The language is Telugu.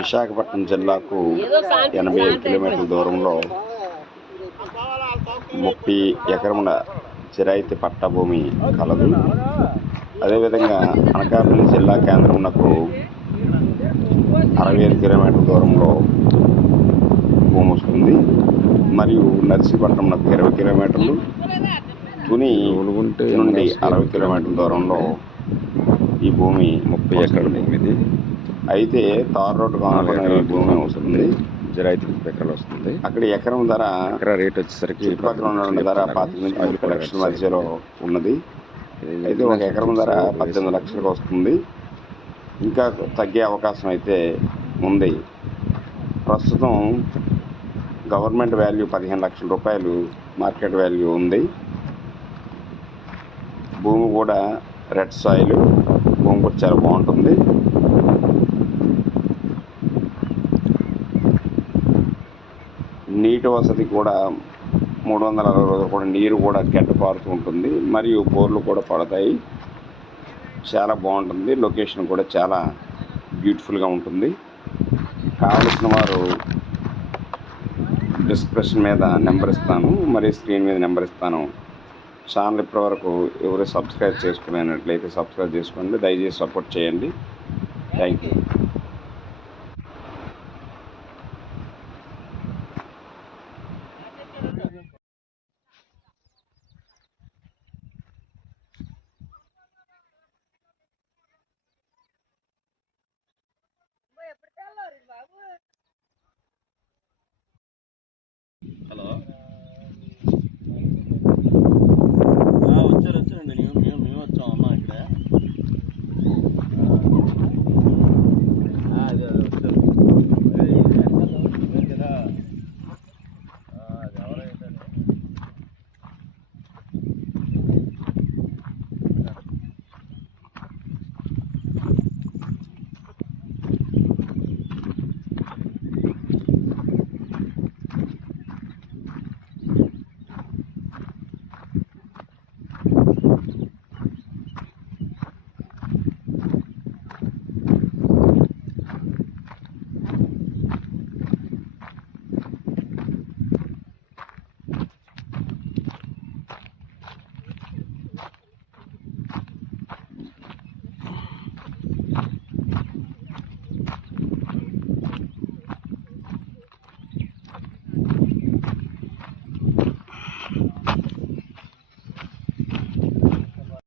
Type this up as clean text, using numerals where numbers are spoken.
విశాఖపట్నం జిల్లాకు 85 కిలోమీటర్ల దూరంలో 30 ఎకరముల చిరాయితీ పట్టా భూమి కలదు. అదేవిధంగా అనకాపల్లి జిల్లా కేంద్రమునకు 65 కిలోమీటర్ల దూరంలో భూమి వస్తుంది. మరియు నర్సీపట్నంకు 20 కిలోమీటర్లు, తుని నుండి 60 కిలోమీటర్ల దూరంలో ఈ భూమి 30 ఎకరాల భూమి ఇది. అయితే తార్ రోడ్డు కానుకున్న ఈ భూమి వస్తుంది. 5 ఎకరాలు వస్తుంది. అక్కడ ఎకరం ధర ఎకరా రేట్ వచ్చేసరికి చుట్టుపక్కల ఉన్న ధర 25 నుంచి 30 లక్షల మధ్యలో ఉన్నది. అయితే ఒక ఎకరం ధర 18 లక్షలకు వస్తుంది. ఇంకా తగ్గే అవకాశం అయితే ఉంది. ప్రస్తుతం గవర్నమెంట్ వాల్యూ 15 లక్షల రూపాయలు మార్కెట్ వాల్యూ ఉంది. భూమి కూడా రెడ్ సాయిల్, భూమి కూడా చాలా బాగుంటుంది. నీటి వసతి కూడా 360 రోజులు కూడా నీరు కూడా గడ్డ పారుతూ ఉంటుంది. మరియు బోర్లు కూడా పడతాయి. చాలా బాగుంటుంది. లొకేషన్ కూడా చాలా బ్యూటిఫుల్గా ఉంటుంది. కావలసిన వారు డిస్క్రిప్షన్ మీద నెంబర్ ఇస్తాను, మరియు స్క్రీన్ మీద నెంబర్ ఇస్తాను. ఛానల్ ఇప్పటివరకు ఎవరు సబ్స్క్రైబ్ చేసుకునేట్లయితే సబ్స్క్రైబ్ చేసుకోండి. దయచేసి సపోర్ట్ చేయండి. Thank you.